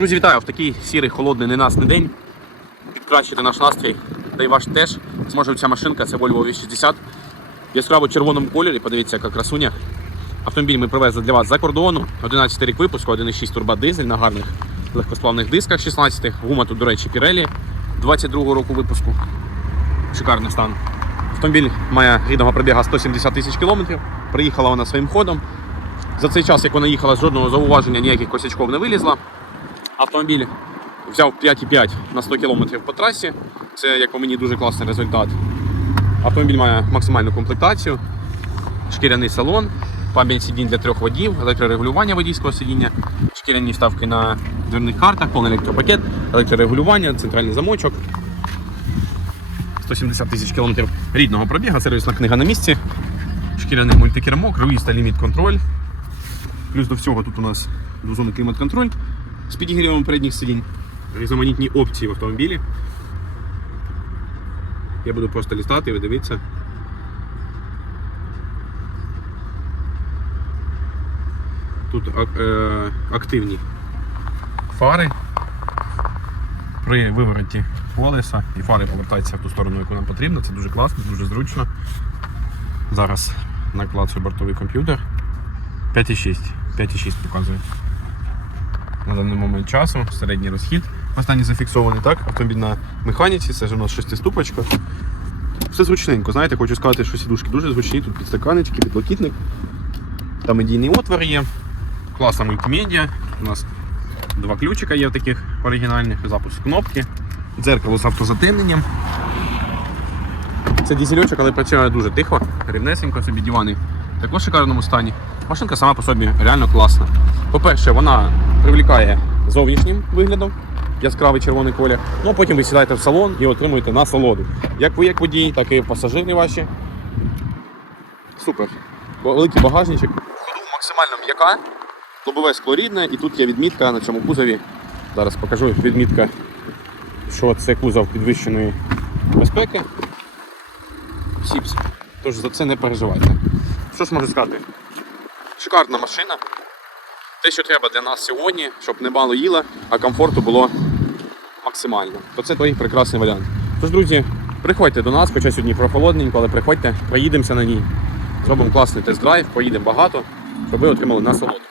Друзі, вітаю в такий сірий, холодний, ненасний день. Підкращити наш настрій, та й ваш теж. Зможе ця машинка, це Volvo V60. В яскраво червоному кольорі, подивіться, яка красуня. Автомобіль ми привезли для вас за кордону. 11 рік випуску, 1,6 турбодизель на гарних легкосплавних дисках 16 Гума тут, до речі, Pirelli 22 року випуску. Шикарний стан. Автомобіль має рідного пробіга 170 тисяч кілометрів. Приїхала вона своїм ходом. За цей час, як вона їхала, жодного зауваження ніяких косячков не вилізла. Автомобіль взяв 5,5 на 100 км по трасі. Це, як по мені, дуже класний результат. Автомобіль має максимальну комплектацію, шкіряний салон, пам'ять сидінь для трьох водів, електрорегулювання водійського сидіння, шкіряні вставки на дверних картах, повний електропакет, електрорегулювання, центральний замочок. 170 тисяч кілометрів рідного пробіга, сервісна книга на місці, шкіряний мультикермо, круїз та ліміт контроль. Плюс до всього тут у нас двозонний клімат-контроль з підігрівом передніх сидінь, різноманітні опції в автомобілі. Я буду просто лістати і ви. Тут е, активні фари при вивороті колеса і фари повертаються в ту сторону, яку нам потрібно. Це дуже класно, дуже зручно. Зараз наклацую бортовий комп'ютер. 5,6. 5,6 показує на даний момент часу, середній розхід. Останній зафіксований так, автомобіль на механіці, це ж у нас шестиступочка. Все зручненько, знаєте, хочу сказати, що сідушки дуже зручні, тут підстаканечки, підлокітник. Там медійний отвор є, класна мультимедіа. У нас два ключика є таких оригінальних, запуск кнопки, дзеркало з автозатемненням. Це дізельочок, але працює дуже тихо, рівнесенько собі дивани. В також шикарному стані. Машинка сама по собі реально класна. По-перше, вона привлікає зовнішнім виглядом, яскравий червоний колір. Ну а потім ви сідаєте в салон і отримуєте насолоду. Як ви як водій, так і пасажири ваші. Супер. Великий багажничок. Максимально м'яка, лобове скло рідне, і тут є відмітка на цьому кузові. Зараз покажу відмітка, що це кузов підвищеної безпеки. Сіпс. Тож за це не переживайте. Що ж можу сказати? Шикарна машина. Те, що треба для нас сьогодні, щоб не мало їла, а комфорту було максимально. То це той прекрасний варіант. Тож, друзі, приходьте до нас, хоча сьогодні прохолодненько, але приходьте, проїдемося на ній. Зробимо класний тест-драйв, поїдемо багато, щоб ви отримали насолоду.